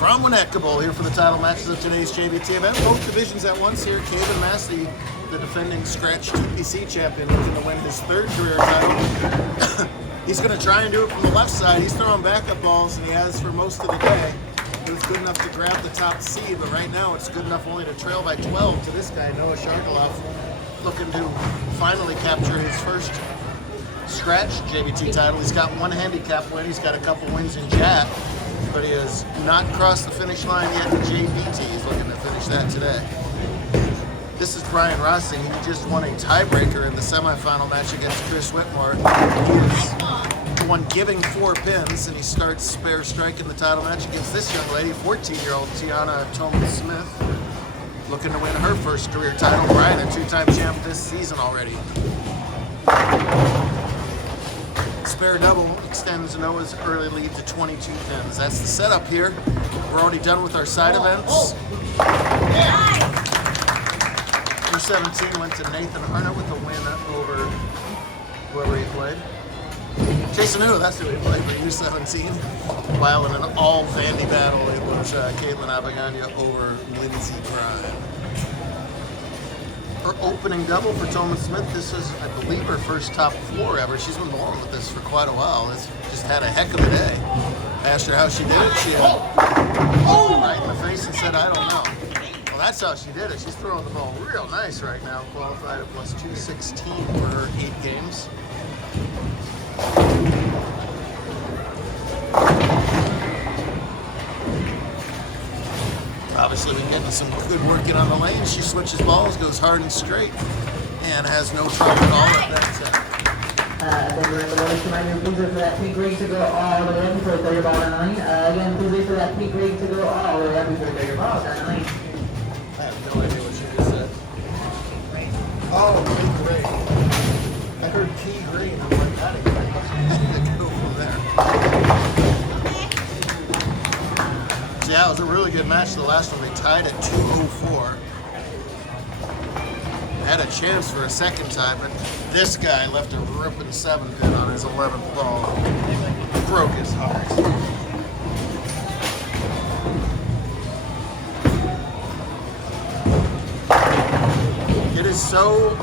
From Winnetka Bowl here for the title matches of today's JBT event. Both divisions at once here. Kevin Massey, the defending Scratch TPC champion, looking to win his third career title. He's going to try and do it from the left side. He's throwing backup balls, and he has for most of the day. It was good enough to grab the top seed, but right now it's good enough only to trail by 12 to this guy, Noah Sharkalov, looking to finally capture his first Scratch JBT title. He's got one handicap win. He's got a couple wins in JAT, but he has not crossed the finish line yet in JBT. He's looking to finish that today. This is Brian Rossi. He just won a tiebreaker in the semifinal match against Chris Whitmore. He is the one giving 4 pins, and he starts spare strike in the title match against this young lady, 14-year-old Tiana Smith, looking to win her first career title. Brian, a 2-time champ this season already. Spare double extends Noah's early lead to 22 pins. That's the setup here. We're already done with our side events. 217 went to Nathan Arnott with a win over whoever he played. Jason Hu, that's who he played for U17. While in an all Vandy battle, it was Caitlin Abaganya over Lindsey Grime. Her opening double for Toma Smith. This is, I believe, her first top 4 ever. She's been bowling with this for quite a while. It's just had a heck of a day. I asked her how she did it. She had right in the face and said, I don't know. Well, that's how she did it. She's throwing the ball real nice right now. Qualified at plus 216 for her 8 games. Obviously, been getting some good work in on the lane. She switches balls, goes hard and straight, and has no trouble at all at that time. Then we're in the lowest reminder, please wait for that pink rig to go all the way up before you throw your ball down the lane. Again, please wait for that pink rig to go all the way up before you throw your ball down the lane. I have no idea what she just said. Oh, pink rig. I heard key green. I'm like, that ain't great. Go from there. Yeah, it was a really good match. The last one, they tied at 204. Had a chance for a second time, but this guy left a ripping 7 pin on his 11th ball. Broke his heart. It is so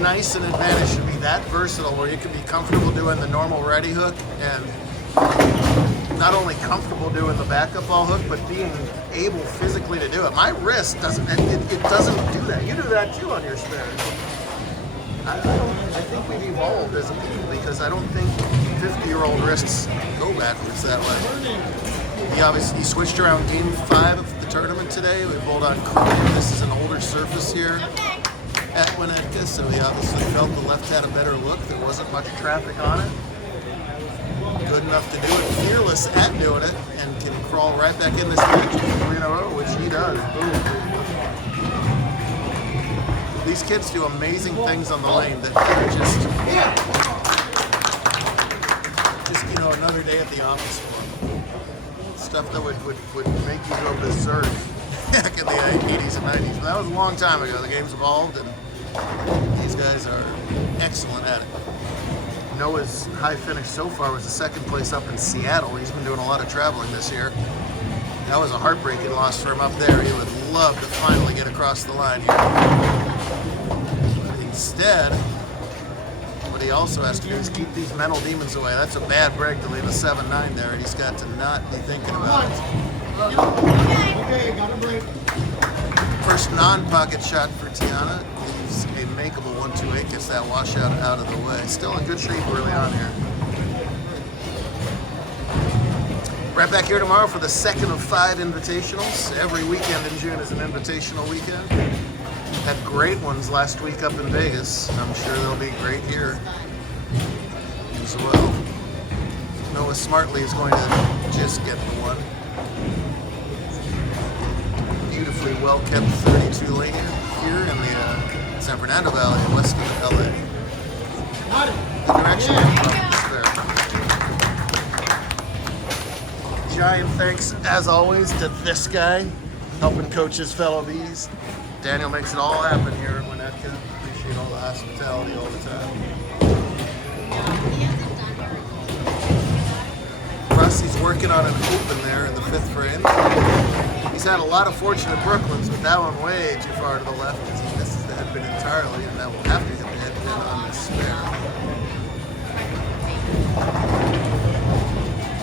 nice and advantage to be that versatile where you can be comfortable doing the normal ready hook and not only comfortable doing the backup ball hook, but being able physically to do it. My wrist doesn't, it doesn't do that. You do that too on your spares. I think we've evolved as a people because I don't think 50-year-old wrists go backwards that way. He obviously switched around game 5 of the tournament today. We bowled on chrome. This is an older surface here at Winnetka, so he obviously felt the left had a better look. There wasn't much traffic on it. Good enough to do it, fearless at doing it, and can crawl right back in this match with 3 in a row, which he does. Boom. These kids do amazing things on the lane that just you know, another day at the office for them. Stuff that would make you go berserk back in the 80s and 90s. But that was a long time ago. The game's evolved, and these guys are excellent at it. Noah's high finish so far was the 2nd place up in Seattle. He's been doing a lot of traveling this year. That was a heartbreaking loss for him up there. He would love to finally get across the line here. But instead, what he also has to do is keep these mental demons away. That's a bad break to leave a 7-9 there, and he's got to not be thinking about it. Okay, got a break. First non-pocket shot for Tiana. Leaves a makeable 1-2-8, gets that washout out of the way. Still in good shape early on here. Right back here tomorrow for the 2nd of 5 invitationals. Every weekend in June is an invitational weekend. Had great ones last week up in Vegas. I'm sure they'll be great here as well. Noah Smartley is going to just get the one. Beautifully well-kept 32 lane here in the San Fernando Valley, west of LA. The direction is there. Giant thanks, as always, to this guy, helping coach his fellow bees. Daniel makes it all happen here at Winnetka. Appreciate all the hospitality all the time. Rusty's working on an open there in the 5th frame. had a lot of fortunate Brooklyns, but that one way too far to the left because he misses the head pin entirely, and that will have to hit the head pin on this spare.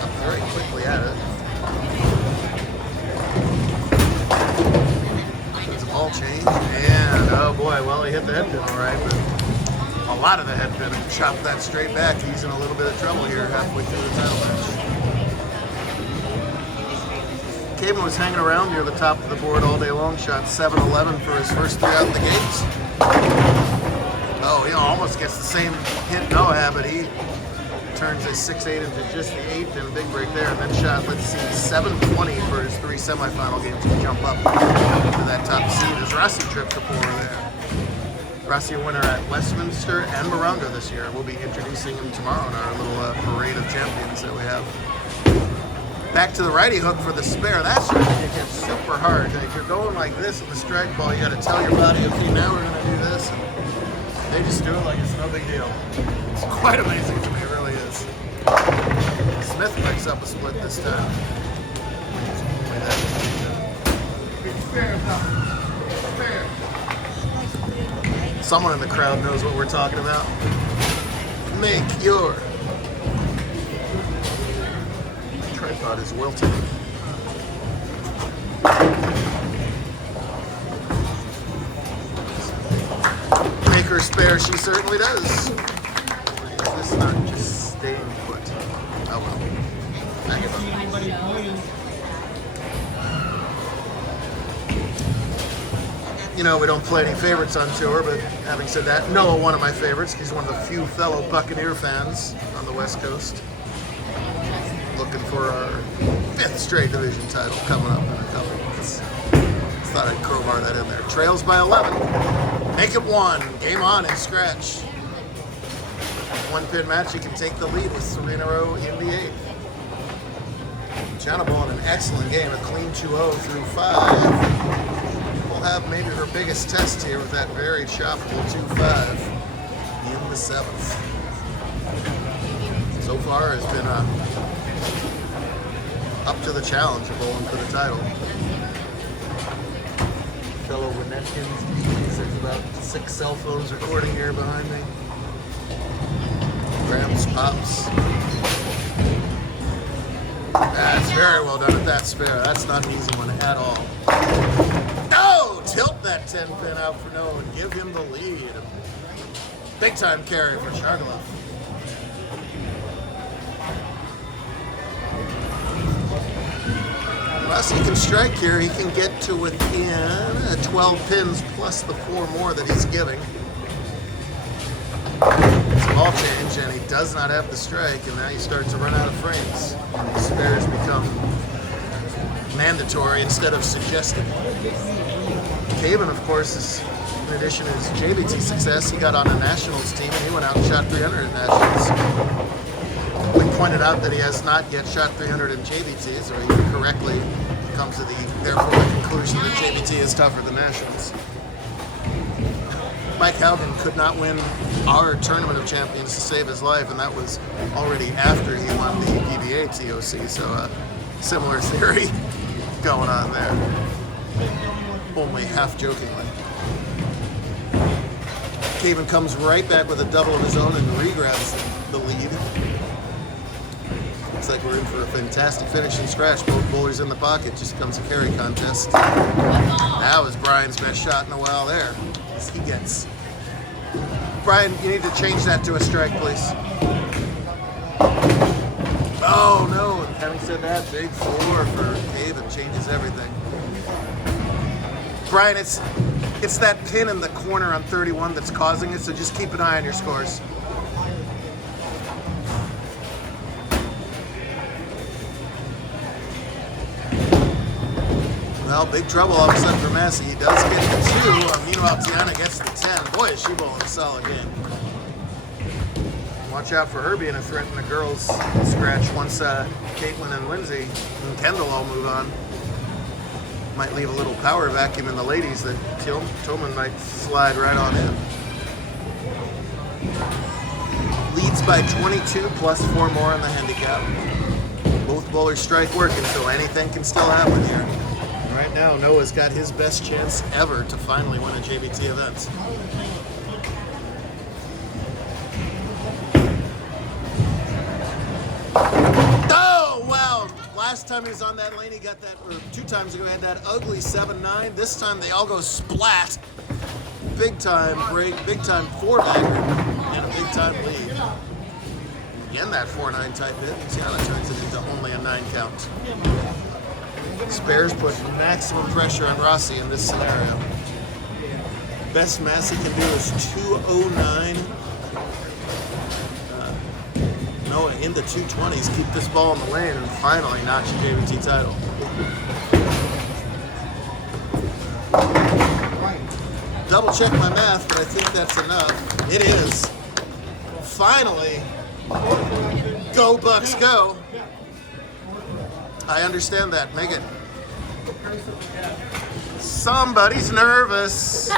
Up very quickly at it. There's a ball change, and oh boy, well, he hit the head pin all right, but a lot of the head pin and chopped that straight back. He's in a little bit of trouble here halfway through the title match. Caven was hanging around near the top of the board all day long, shot 7-11 for his first 3 out of the gates. Oh, he almost gets the same hit Noah had, but he turns his 6-8 into just the 8th and big break there, and then shot, let's see, 7-20 for his 3 semifinal games to jump up to that top seed as Rossi tripped the 4 there. Rossi, a winner at Westminster and Morongo this year. We'll be introducing him tomorrow in our little parade of champions that we have. Back to the righty hook for the spare. That's where it gets super hard. If you're going like this with the strike ball, you got to tell your body, okay, now we're going to do this. And they just do it like it's no big deal. It's quite amazing to me, it really is. Smith picks up a split this time. Someone in the crowd knows what we're talking about. Make your tripod is wilted. Make her spare, she certainly does. This is not just staying put. Oh well. I give up. You know, we don't play any favorites on tour, but having said that, Noah, one of my favorites. He's one of the few fellow Buccaneer fans on the West Coast. Looking for our 5th straight division title coming up in a couple months. Thought I'd crowbar that in there. Trails by 11. Make it 1. Game on in scratch. 1-pin match, you can take the lead with 3 in a row in the 8th. Gianna Ball in an excellent game, a clean 2-0 through 5. Have maybe her biggest test here with that very choppable 2-5 in the 7th. So far has been up to the challenge of bowling for the title. Fellow Winnetkins, there's about 6 cell phones recording here behind me. Grams, pops. That's very well done at that spare. That's not an easy one at all. Tilt that 10-pin out for Noah and give him the lead. Big time carry for Shargalov. Rossi can strike here. He can get to within 12 pins plus the 4 more that he's giving. It's a ball change, and he does not have the strike, and now he starts to run out of frames. And these spares become mandatory instead of suggested. Caven, of course, is, in addition to his JBT success, he got on a nationals team and he went out and shot 300 in nationals. We pointed out that he has not yet shot 300 in JBT, so he correctly comes to the conclusion that JBT is tougher than nationals. Mike Haugen could not win our Tournament of Champions to save his life, and that was already after he won the PBA TOC, so similar theory going on there. Only half jokingly. Caven comes right back with a double of his own and re-grabs the lead. Looks like we're in for a fantastic finish in scratch. Both bowlers in the pocket. Just comes a carry contest. That was Brian's best shot in a while there. As he gets. Brian, you need to change that to a strike, please. Oh no! And having said that, big 4 for Caven changes everything. Brian, it's that pin in the corner on 31 that's causing it, so just keep an eye on your scores. Well, big trouble all of a sudden for Massey. He does get the 2. Meanwhile, Tiana gets the 10. Boy, is she bowling a solid game. Watch out for her being a threat in the girls' scratch once Caitlin and Lindsay and Kendall all move on. Might leave a little power vacuum in the ladies that Tillman might slide right on in. Leads by 22 plus 4 more on the handicap. Both bowlers strike working, so anything can still happen here. Right now, Noah's got his best chance ever to finally win a JBT event. Oh, wow. Last time he was on that lane, he got that, or 2 times ago, he had that ugly 7-9. This time, they all go splat. Big time break, big time 4-bagger, and a big time lead. Again, that 4-9 type hit. Tiana turns it into only a 9 count. Spares put maximum pressure on Rossi in this scenario. Best Massey can do is 209. Noah in the 220s, keep this ball in the lane and finally notch a JBT title. Double check my math, but I think that's enough. It is. Finally. Go Bucks, go. I understand that. Megan. Somebody's nervous.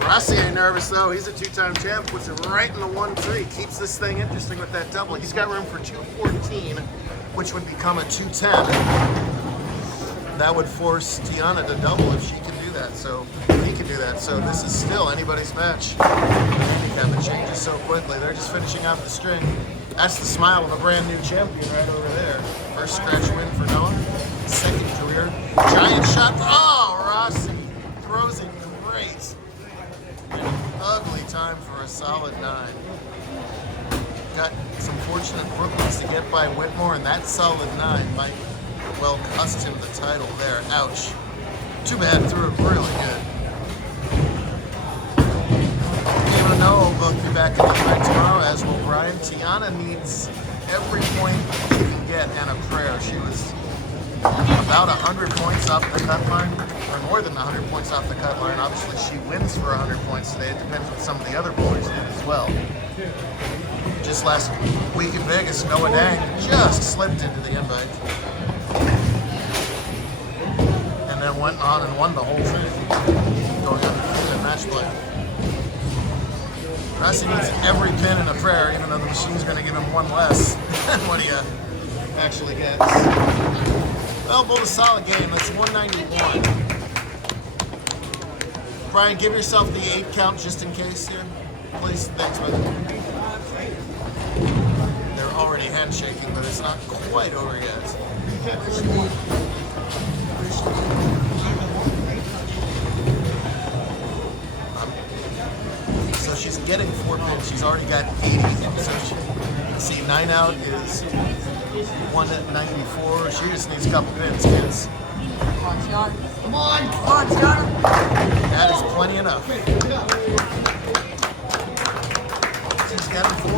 Rossi ain't nervous though. He's a 2-time champ. Puts it right in the 1-3. Keeps this thing interesting with that double. He's got room for 214, which would become a 210. That would force Tiana to double if she can do that. So he can do that. So this is still anybody's match. The handicap, it changes so quickly. They're just finishing out the string. That's the smile of a brand new champion right over there. First scratch win for Noah. Second career. Giant shot. Oh, Rossi throws it great. Ugly time for a solid 9. Got some fortunate Brooklyns to get by Whitmore, and that solid 9 might well cost him the title there. Ouch. Too bad, threw it really good. Even Noah will be back in the fight tomorrow, as will Brian. Tiana needs every point she can get and a prayer. She was about 100 points off the cut line, or more than 100 points off the cut line. Obviously, she wins for 100 points today. It depends what some of the other boys did as well. Just last week in Vegas, Noah Dang just slipped into the invite. And then went on and won the whole thing, going undefeated in match play. Rossi needs every pin and a prayer, even though the machine's going to give him one less than what he actually gets. Well, both a solid game. That's 191. Brian, give yourself the 8 count just in case here. Please, thanks, brother. They're already handshaking, but it's not quite over yet. So she's getting 4 pins. She's already got 80. So see, 9 out is 194. She just needs a couple pins, kids. Come on, Tiana. Come on, Tiana. That is plenty enough. She's got 4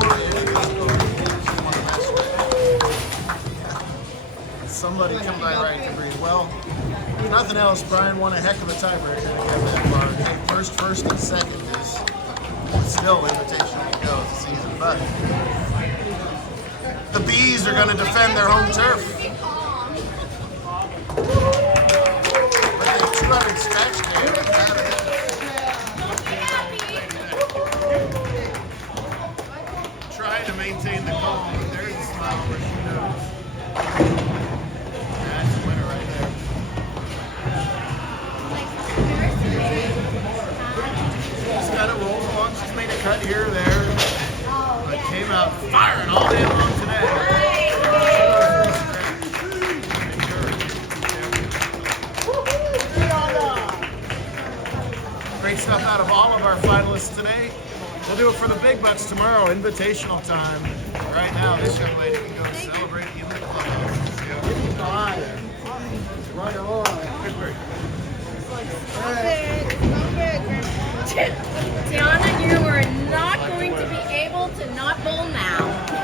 Somebody come by right to breathe. Well, if nothing else, Brian won a heck of a tiebreaker to get that far. First, and second is still invitational to go this season, but the Bees are going to defend their home turf. But they 200 scratch game. Trying to maintain the calm, but there's a smile where she knows. That's a winner right there. She's got it rolled along. She's made a cut here or there. But came out firing all day long today. Great stuff out of all of our finalists today. We'll do it for the big bucks tomorrow, invitational time. Right now, this young lady can go celebrate in the clubhouse. Right on.